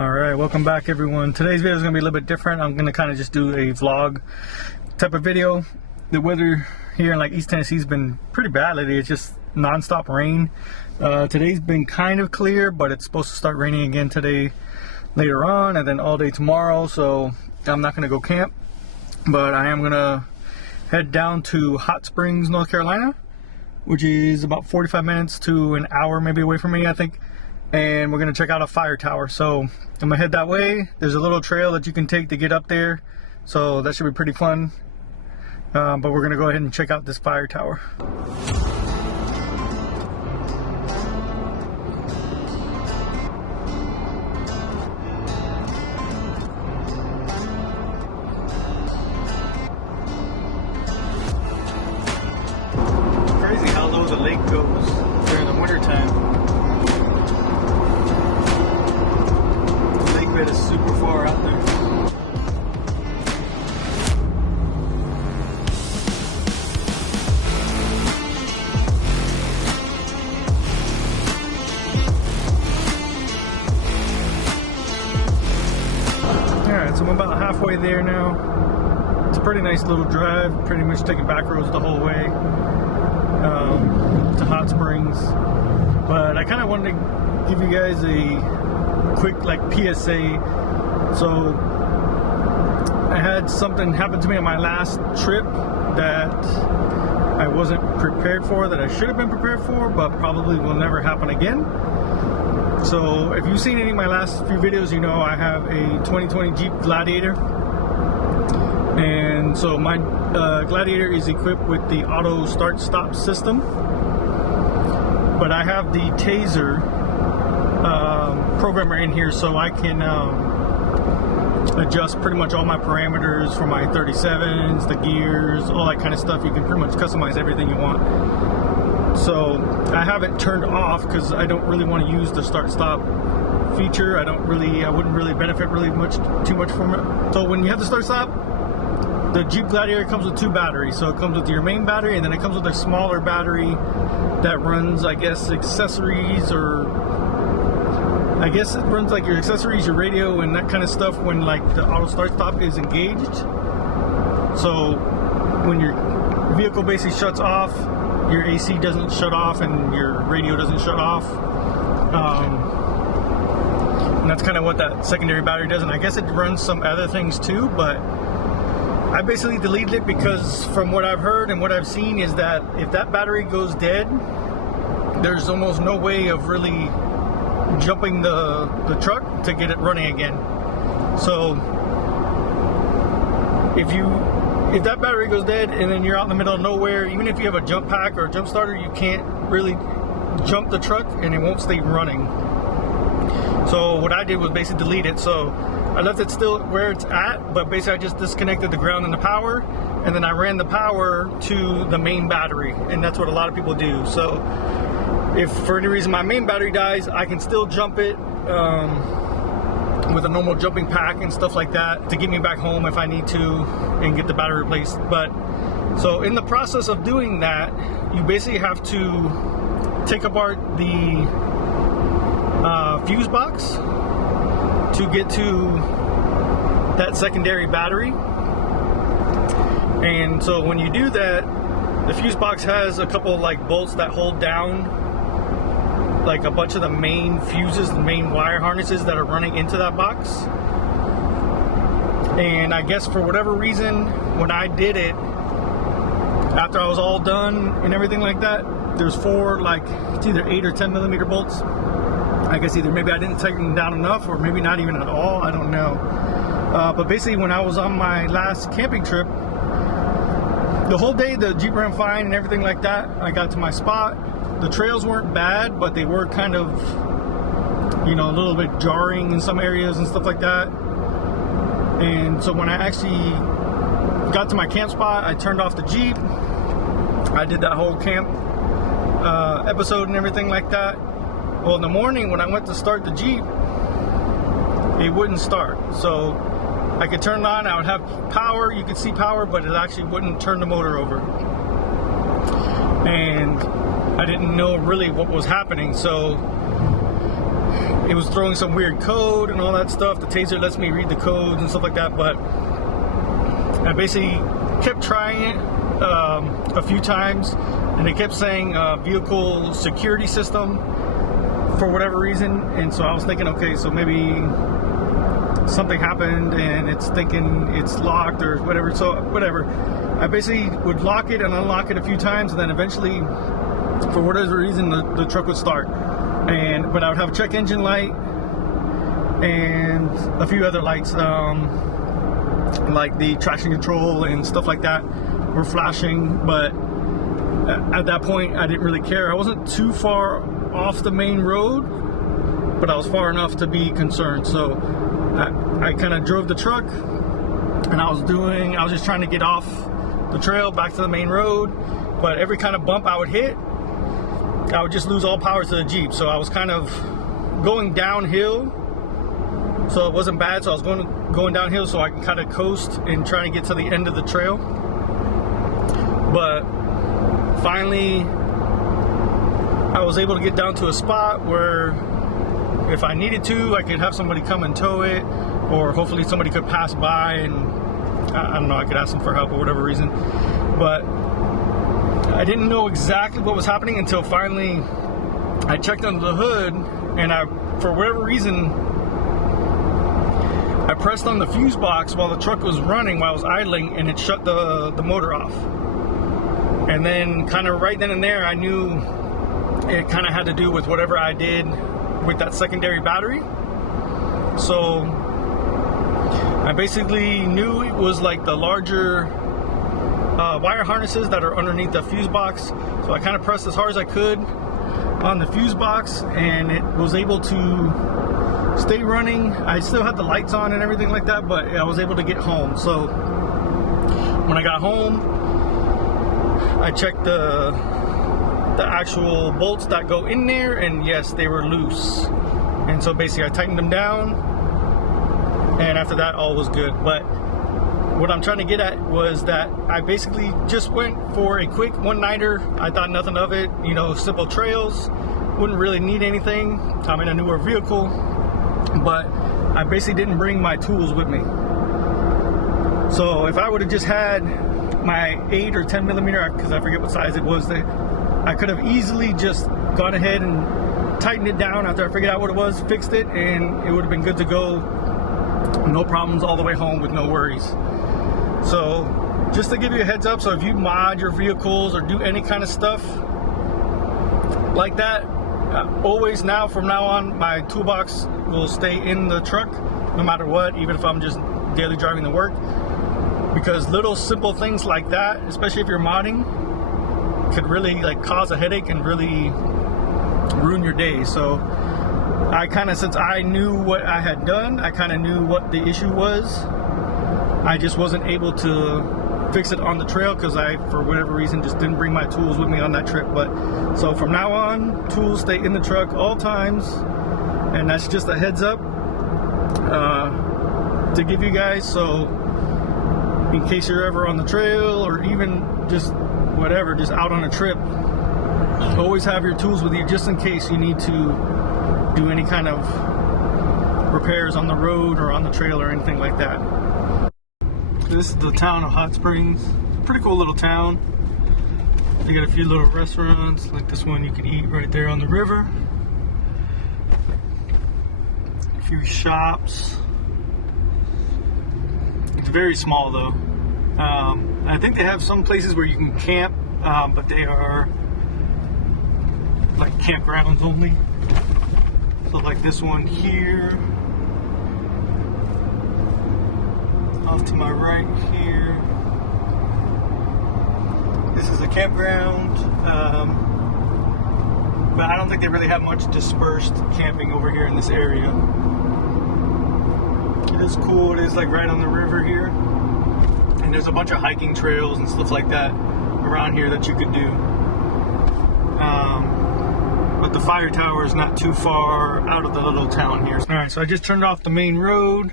Alright, welcome back everyone. Today's video is going to be a little bit different. I'm going to kind of just do a vlog type of video. The weather here in like East Tennessee has been pretty bad lately. It's just non-stop rain. Today's been kind of clear, but it's supposed to start raining again today later on and then all day tomorrow. So I'm not going to go camp, but I am going to head down to Hot Springs, North Carolina, which is about 45 minutes to an hour maybe away from me, I think. And we're gonna check out a fire tower. So I'm gonna head that way. There's a little trail that you can take to get up there, so that should be pretty fun. But we're gonna go ahead and check out this fire tower. Crazy how low the lake goes during the winter time. Is super far out there. Alright, so I'm about halfway there now. It's a pretty nice little drive, pretty much taking back roads the whole way to Hot Springs. But I kind of wanted to give you guys a quick like PSA. So I had something happen to me on my last trip that I wasn't prepared for, that I should have been prepared for, but probably will never happen again. So if you've seen any of my last few videos, you know I have a 2020 Jeep Gladiator, and so my Gladiator is equipped with the auto start stop system, but I have the Taser programmer in here, so I can adjust pretty much all my parameters for my 37s, the gears, all that kind of stuff. You can pretty much customize everything you want. So I have it turned off because I don't really want to use the start stop feature. I wouldn't really benefit too much from it. So when you have the start stop, the Jeep Gladiator comes with two batteries. So it comes with your main battery, and then it comes with a smaller battery that runs, I guess, accessories, or I guess it runs like your accessories, your radio, and that kind of stuff when like the auto start stop is engaged. So when your vehicle basically shuts off, your AC doesn't shut off and your radio doesn't shut off. And that's kind of what that secondary battery does. And I guess it runs some other things too, but I basically deleted it because from what I've heard and what I've seen is that if that battery goes dead, there's almost no way of really jumping the truck to get it running again. So if that battery goes dead and then you're out in the middle of nowhere, even if you have a jump pack or a jump starter, you can't really jump the truck and it won't stay running. So what I did was basically delete it. So I left it still where it's at, but basically I just disconnected the ground and the power, and then I ran the power to the main battery, and that's what a lot of people do. So if for any reason my main battery dies, I can still jump it with a normal jumping pack and stuff like that to get me back home if I need to and get the battery replaced. But so in the process of doing that, you basically have to take apart the fuse box to get to that secondary battery. And so when you do that, the fuse box has a couple like bolts that hold down like a bunch of the main fuses, the main wire harnesses that are running into that box. And I guess for whatever reason, when I did it, after I was all done and everything like that, there's four, like it's either 8 or 10 millimeter bolts. I guess either maybe I didn't take them down enough or maybe not even at all, I don't know. But basically when I was on my last camping trip, the whole day the Jeep ran fine and everything like that. I got to my spot. The trails weren't bad, but they were kind of, you know, a little bit jarring in some areas and stuff like that. And so when I actually got to my camp spot, I turned off the Jeep. I did that whole camp episode and everything like that. Well, in the morning when I went to start the Jeep, it wouldn't start. So I could turn it on, I would have power, you could see power, but it actually wouldn't turn the motor over. And I didn't know really what was happening, so it was throwing some weird code and all that stuff. The Taser lets me read the codes and stuff like that, but I basically kept trying it a few times, and it kept saying vehicle security system for whatever reason. And so I was thinking, okay, so maybe something happened and it's thinking it's locked or whatever. So whatever, I basically would lock it and unlock it a few times, and then eventually, for whatever reason, the truck would start. But I would have a check engine light and a few other lights, like the traction control and stuff like that were flashing. But at that point, I didn't really care. I wasn't too far off the main road, but I was far enough to be concerned. So I kind of drove the truck, and I was just trying to get off the trail back to the main road. But every kind of bump I would hit, I would just lose all power to the Jeep. So I was kind of going downhill, so it wasn't bad. So I was going downhill so I can kind of coast and trying to get to the end of the trail. But finally, I was able to get down to a spot where if I needed to, I could have somebody come and tow it, or hopefully somebody could pass by and I don't know, I could ask them for help or whatever reason. But I didn't know exactly what was happening until finally I checked under the hood, and for whatever reason, I pressed on the fuse box while the truck was running, while I was idling, and it shut the motor off. And then kind of right then and there, I knew it kind of had to do with whatever I did with that secondary battery. So I basically knew it was like the larger wire harnesses that are underneath the fuse box. So I kind of pressed as hard as I could on the fuse box, and it was able to stay running. I still had the lights on and everything like that, but I was able to get home. So when I got home, I checked the actual bolts that go in there, and yes, they were loose. And so basically I tightened them down, and after that all was good. But what I'm trying to get at was that I basically just went for a quick one-nighter. I thought nothing of it, you know, simple trails, wouldn't really need anything. I'm in a newer vehicle, but I basically didn't bring my tools with me. So if I would have just had my 8 or 10 millimeter, because I forget what size it was, I could have easily just gone ahead and tightened it down after I figured out what it was, fixed it, and it would have been good to go. No problems all the way home with no worries. So just to give you a heads up, so if you mod your vehicles or do any kind of stuff like that, always from now on, my toolbox will stay in the truck no matter what, even if I'm just daily driving to work. Because little simple things like that, especially if you're modding, could really like cause a headache and really ruin your day. So I kind of, since I knew what I had done, I kind of knew what the issue was. I just wasn't able to fix it on the trail because I, for whatever reason, just didn't bring my tools with me on that trip. But so from now on, tools stay in the truck all times, and that's just a heads up to give you guys. So in case you're ever on the trail, or even just whatever, just out on a trip, always have your tools with you just in case you need to do any kind of repairs on the road or on the trail or anything like that. This is the town of Hot Springs. Pretty cool little town. They got a few little restaurants, like this one you can eat right there on the river. A few shops. It's very small though. I think they have some places where you can camp, but they are like campgrounds only. So like this one here, off to my right here, this is a campground, but I don't think they really have much dispersed camping over here in this area. It is cool. It is like right on the river here, and there's a bunch of hiking trails and stuff like that around here that you could do. But the fire tower is not too far out of the little town here. All right, so I just turned off the main road.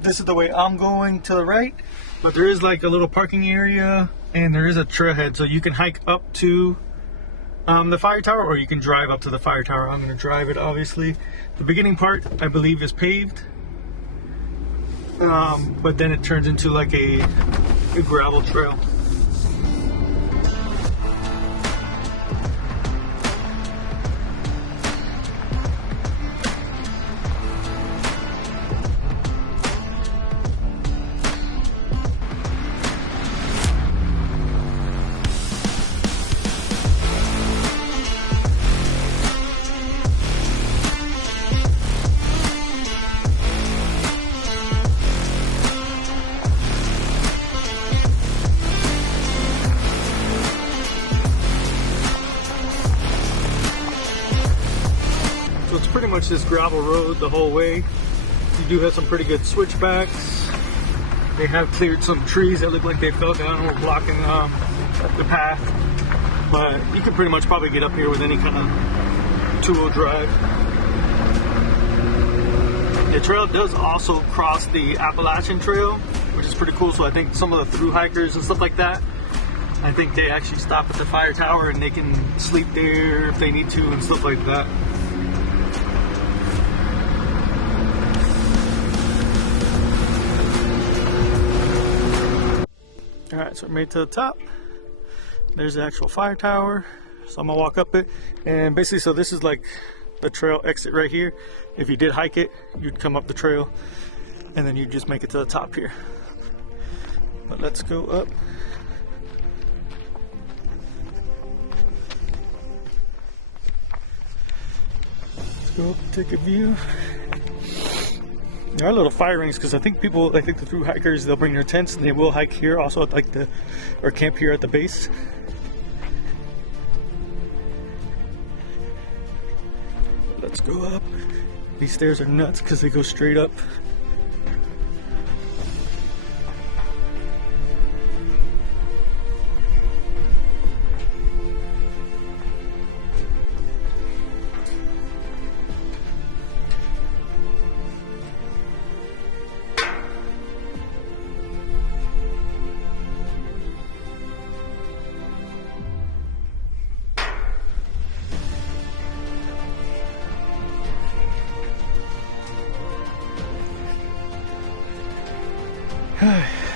This is the way I'm going, to the right, but there is like a little parking area, and there is a trailhead, so you can hike up to The fire tower, or you can drive up to the fire tower. I'm going to drive it, obviously. The beginning part, I believe, is paved. But then it turns into like a gravel trail. So it's pretty much this gravel road the whole way. You do have some pretty good switchbacks. They have cleared some trees that look like they fell down or blocking the path. But you can pretty much probably get up here with any kind of two-wheel drive. The trail does also cross the Appalachian Trail, which is pretty cool. So I think some of the thru hikers and stuff like that, I think they actually stop at the fire tower and they can sleep there if they need to and stuff like that. Alright, so we made it to the top. There's the actual fire tower. So I'm gonna walk up it, and basically, so this is like the trail exit right here. If you did hike it, you'd come up the trail and then you just make it to the top here. But let's go up. Let's go up and take a view. There are little fire rings because I think people, I think the thru hikers, they'll bring their tents and they will hike here also at like or camp here at the base. Let's go up. These stairs are nuts because they go straight up.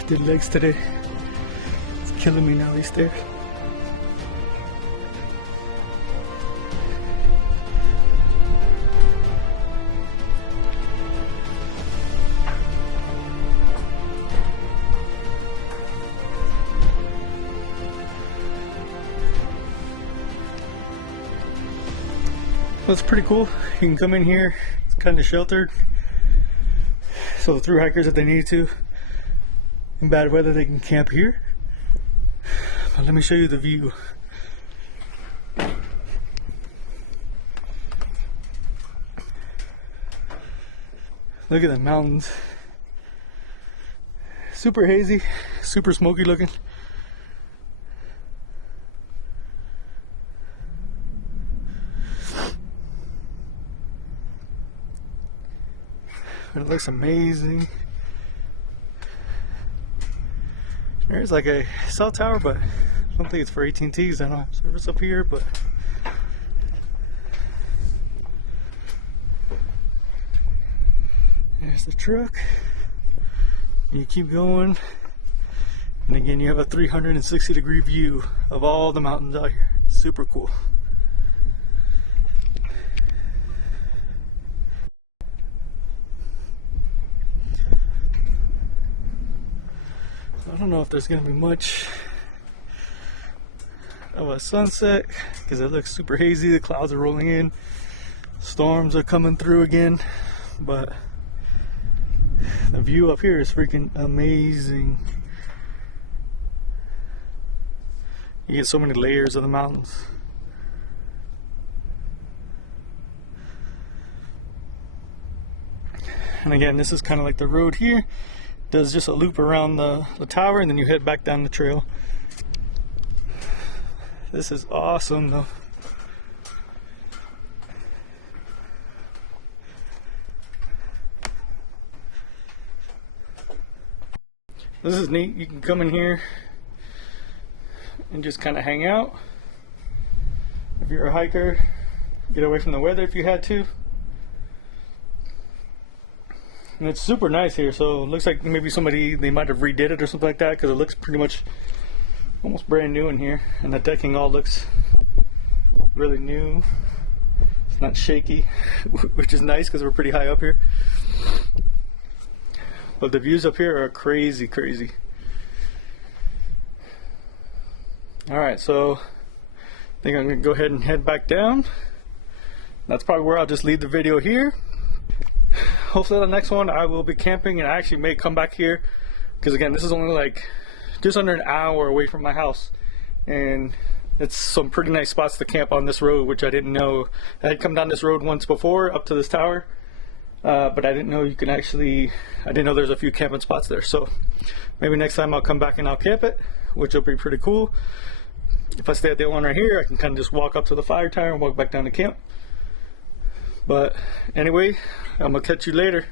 Did legs today. It's killing me now, these stairs. Well, it's pretty cool. You can come in here. It's kind of sheltered. So the thru hikers, if they need to, in bad weather, they can camp here. But let me show you the view. Look at the mountains. Super hazy, super smoky looking. But it looks amazing. There's like a cell tower, but I don't think it's for AT&T's. I don't have service up here, but there's the truck. You keep going, and again, you have a 360-degree view of all the mountains out here. Super cool. I don't know if there's going to be much of a sunset because it looks super hazy. The clouds are rolling in. Storms are coming through again. But the view up here is freaking amazing. You get so many layers of the mountains. And again, this is kind of like the road here. Does just a loop around the tower and then you head back down the trail. This is awesome though. This is neat. You can come in here and just kind of hang out if you're a hiker, get away from the weather if you had to. And it's super nice here, so it looks like maybe they might have redid it or something like that, because it looks pretty much almost brand new in here, and the decking all looks really new. It's not shaky, which is nice because we're pretty high up here. But the views up here are crazy, crazy. Alright, so I think I'm going to go ahead and head back down. That's probably where I'll just leave the video here. Hopefully the next one I will be camping, and I actually may come back here, because again, this is only like just under an hour away from my house, and it's some pretty nice spots to camp on this road, which I didn't know. I had come down this road once before up to this tower, but I didn't know you can actually, I didn't know there's a few camping spots there. So maybe next time I'll come back and I'll camp it, which will be pretty cool. If I stay at the one right here, I can kind of just walk up to the fire tower and walk back down to camp. But anyway, I'm gonna catch you later.